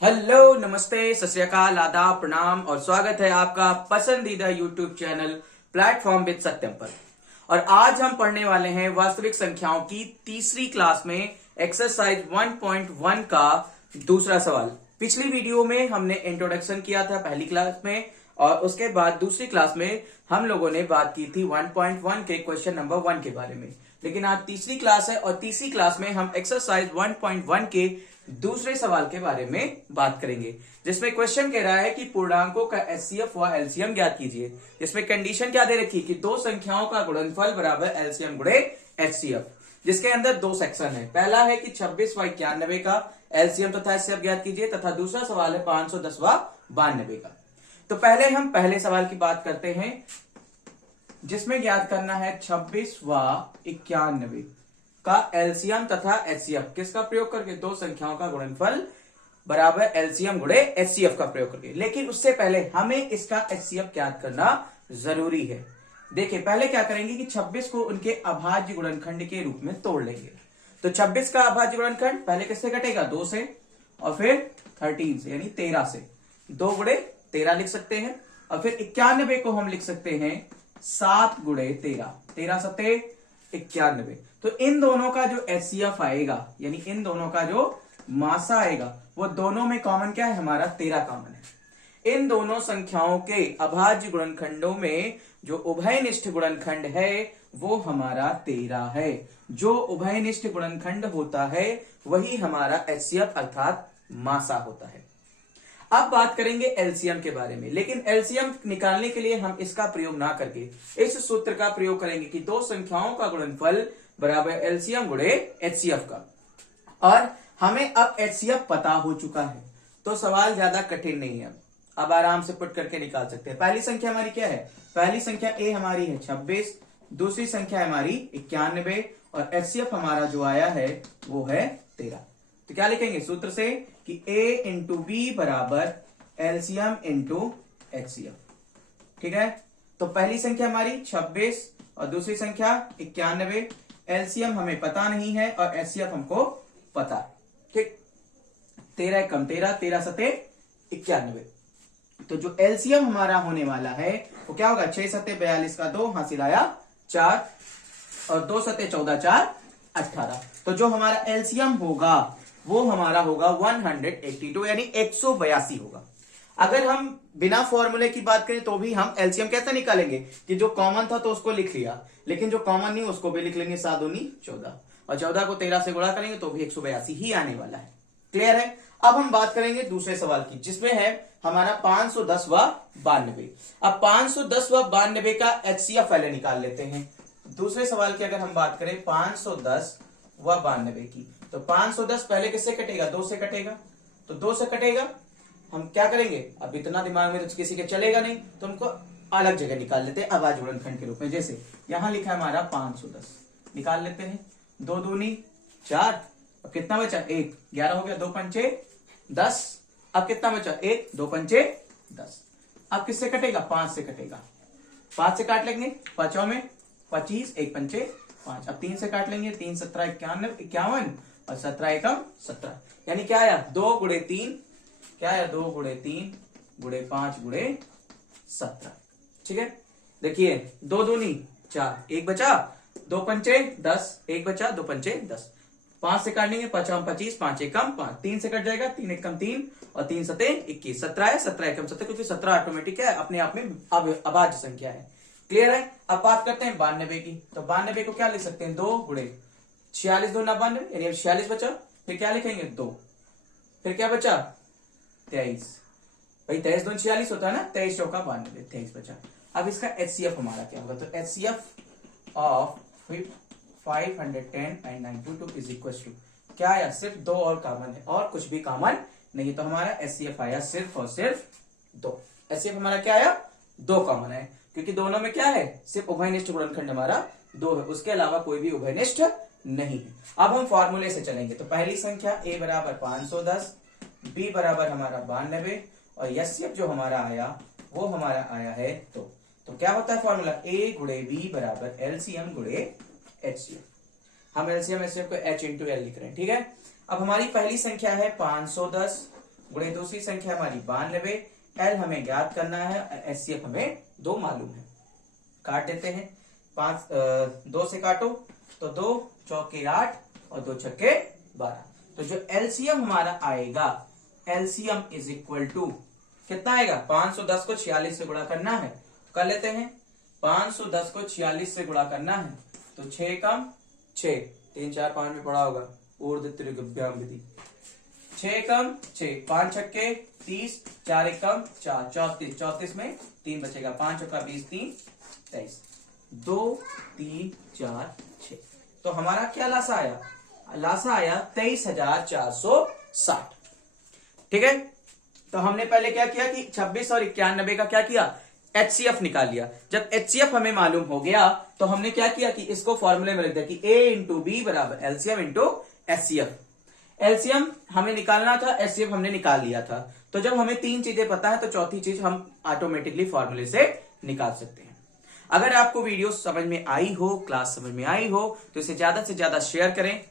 Hello, नमस्ते, सत श्री अकाल, आदाब, प्रणाम और स्वागत है आपका पसंदीदा यूट्यूब चैनल प्लेटफॉर्म विद सत्यम पर। और आज हम पढ़ने वाले हैं वास्तविक संख्याओं की तीसरी क्लास में एक्सरसाइज 1.1 का दूसरा सवाल। पिछली वीडियो में हमने इंट्रोडक्शन किया था पहली क्लास में, और उसके बाद दूसरी क्लास में हम लोगों ने बात की थी 1.1 के क्वेश्चन नंबर 1 के बारे में। लेकिन आज तीसरी क्लास है और तीसरी क्लास में हम एक्सरसाइज 1.1 के दूसरे सवाल के बारे में बात करेंगे, जिसमें क्वेश्चन कह रहा है कि पूर्णांकों का एचसीएफ व एलसीएम ज्ञात कीजिए। इसमें कंडीशन क्या दे रखी कि दो संख्याओं का गुणनफल बराबर एलसीएम गुणे एचसीएफ, जिसके अंदर दो सेक्शन है। पहला है कि 26 व 91 का एलसीएम तथा एचसीएफ ज्ञात कीजिए, तथा दूसरा सवाल है 510 व 92 का। तो पहले हम पहले सवाल की बात करते हैं, जिसमें ज्ञात करना है 26 व 91 का एलसीएम तथा एचसीएफ किसका प्रयोग करके, दो संख्याओं का गुणनफल बराबर एलसीएम गुणे एचसीएफ का प्रयोग करके। लेकिन उससे पहले हमें इसका एचसीएफ ज्ञात करना जरूरी है। देखिए, पहले क्या करेंगे कि 26 को उनके अभाज्य गुणनखंड के रूप में तोड़ लेंगे। तो 26 का अभाज्य गुणनखंड पहले किससे कटेगा, 2 से, और फिर 13 से, यानी 13 से। 2 गुणे 13 लिख सकते हैं, और फिर 91 को हम लिख सकते हैं 7 गुणे 13, 13 सते 91। तो इन दोनों का जो एचसीएफ आएगा, यानी इन दोनों का जो मासा आएगा, वो दोनों में कॉमन क्या है, हमारा 13 कॉमन है। इन दोनों संख्याओं के अभाज्य गुणनखंडों में जो उभयनिष्ठ गुणनखंड है वो हमारा 13 है। जो उभयनिष्ठ गुणनखंड होता है वही हमारा एचसीएफ अर्थात मासा होता है। अब बात करेंगे एलसीएम के बारे में, लेकिन एलसीएम निकालने के लिए हम इसका प्रयोग ना करके इस सूत्र का प्रयोग करेंगे कि दो संख्याओं का गुणनफल बराबर एलसीएम गुणे एचसीएफ का। और हमें अब एचसीएफ पता हो चुका है, तो सवाल ज्यादा कठिन नहीं है। अब आराम से पुट करके निकाल सकते हैं। पहली संख्या हमारी क्या है, पहली संख्या ए हमारी है 26, दूसरी संख्या हमारी 91, और एचसीएफ हमारा जो आया है वो है 13। तो क्या लिखेंगे सूत्र से कि a इंटू बी बराबर एलसीएम इंटू एचसीएफ। ठीक है, तो पहली संख्या हमारी 26 और दूसरी संख्या 91। एलसीएम हमें पता नहीं है और एचसीएफ हमको पता है। ठीक, 13 कम 13, 13 सते 91। तो जो एलसीएम हमारा होने वाला है वो क्या होगा, 6 सते 42 का 2 हासिल आया 4, और 2 सते 14 4 18। तो जो हमारा एलसीएम होगा वो हमारा होगा 182, यानी 182 होगा। अगर हम बिना फॉर्मूले की बात करें तो भी हम एलसीएम कैसे निकालेंगे कि जो कॉमन था तो उसको लिख लिया, लेकिन जो कॉमन नहीं उसको भी लिख लेंगे, 7 दूनी 14, और 14 को 13 से गुणा करेंगे तो भी 182 ही आने वाला है। क्लियर है। अब हम बात करेंगे दूसरे सवाल की, जिसमें है हमारा 510 व 92। अब 510 व 92 का एचसीएफ पहले निकाल लेते हैं। दूसरे सवाल की अगर हम बात करें 510 व 92 की, तो 510 पहले किससे कटेगा, 2 से कटेगा। तो 2 से कटेगा, हम क्या करेंगे, अब इतना दिमाग में तो किसी के चलेगा नहीं, तो हमको अलग जगह निकाल लेते हैं अभाज्य गुणनखंड के रूप में। जैसे यहां लिखा है हमारा 510, निकाल लेते हैं। 2 दूनी 4, अब कितना बचा 1, 11 हो गया, 2 पंचे 10। अब कितना बचा 1, 2 पंचे 10। अब किससे कटेगा, 5 से कटेगा। 5 से काट लेंगे, 5 में 25, 1 पंचे 5। अब 3 से काट लेंगे, 3 17 51, और 17 एकम 17, यानी क्या आया 2 गुणे 3, क्या आया 2 गुणे 3 गुणे 5 गुणे 17। ठीक है, देखिए 2 दूनी 4, 1 बचा, 2 पंचे 10, 1 बचा, 2 पंचे 10। 5 से काट लेंगे, 5 25, 5 एकम 5, 3 से कट जाएगा, 3 एकम 3, और 3 सते 21, 17 है, 17 एकम 17, क्योंकि 17 ऑटोमेटिक है, अपने आप में अभाज्य संख्या है। क्लियर है। अब बात करते हैं 92 की, तो 92 को क्या लिख सकते हैं, 2 गुणे 46 2 92, यानी अब 46 बचा, फिर क्या लिखेंगे 2, फिर क्या बचा 23, भाई 23 2 46 होता है ना, 23 चौका 92, 23 बचा। अब इसका एचसीएफ हमारा क्या होगा, तो HCF of 510 and 922 is equal to क्या आया, सिर्फ 2 और कॉमन है, और कुछ भी कॉमन नहीं, तो हमारा एचसीएफ आया सिर्फ और सिर्फ 2। एचसीएफ हमारा क्या आया, 2 कॉमन है, क्योंकि दोनों में क्या है, सिर्फ उभयनिष्ठ गुणनखंड हमारा 2 है, उसके अलावा कोई भी उभयनिष्ठ नहीं है। अब हम फॉर्मूले से चलेंगे, तो पहली संख्या a बराबर 510, b बराबर हमारा 92, और एचसीएफ जो हमारा आया वो हमारा आया है 2। तो क्या होता है फॉर्मूला, a गुणे b बराबर एलसीएम गुणे एचसीएफ। हम एलसीएम एचसीएफ को h इंटू एल लिख रहे हैं। ठीक है, अब हमारी पहली संख्या है 510 गुणे दूसरी संख्या हमारी 92, एल हमें ज्ञात करना है, एचसीएफ हमें 2 मालूम है। काट देते हैं, 2 से काटो तो 2 चौके 8 और 2 छक्के 12। तो जो एलसीएम हमारा आएगा, एलसीएम इज इक्वल टू कितना आएगा, 510 को 46 से गुणा करना है, कर लेते हैं। 510 को 46 से गुणा करना है तो 6 कम 6, 3 4 5 में पड़ा होगा ऊर्ध्व त्रिज्याभ्याम विधि। 6 कम 6, 5 छक्के 30, 4 एकम 4, 34, 34 में 3 बचेगा, 5 चौका 20, 3 23, 2 3 4 6। तो हमारा क्या लासा आया, लासा आया 23,460। ठीक है, तो हमने पहले क्या किया कि 26 और 91 का क्या किया, एचसीएफ निकाल लिया। जब एचसीएफ हमें मालूम हो गया तो हमने क्या किया कि इसको फॉर्मूले में लिख दिया कि ए इंटू बी बराबर एलसीएम इंटू एचसीएफ। एलसीएम हमें निकालना था, एचसीएफ हमने निकाल लिया था। तो जब हमें 3 चीजें पता है तो चौथी चीज हम ऑटोमेटिकली फॉर्मूले से निकाल सकते हैं। अगर आपको वीडियो समझ में आई हो, क्लास समझ में आई हो, तो इसे ज्यादा से ज्यादा शेयर करें,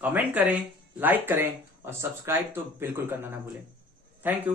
कमेंट करें, लाइक करें और सब्सक्राइब तो बिल्कुल करना ना भूलें। Thank you.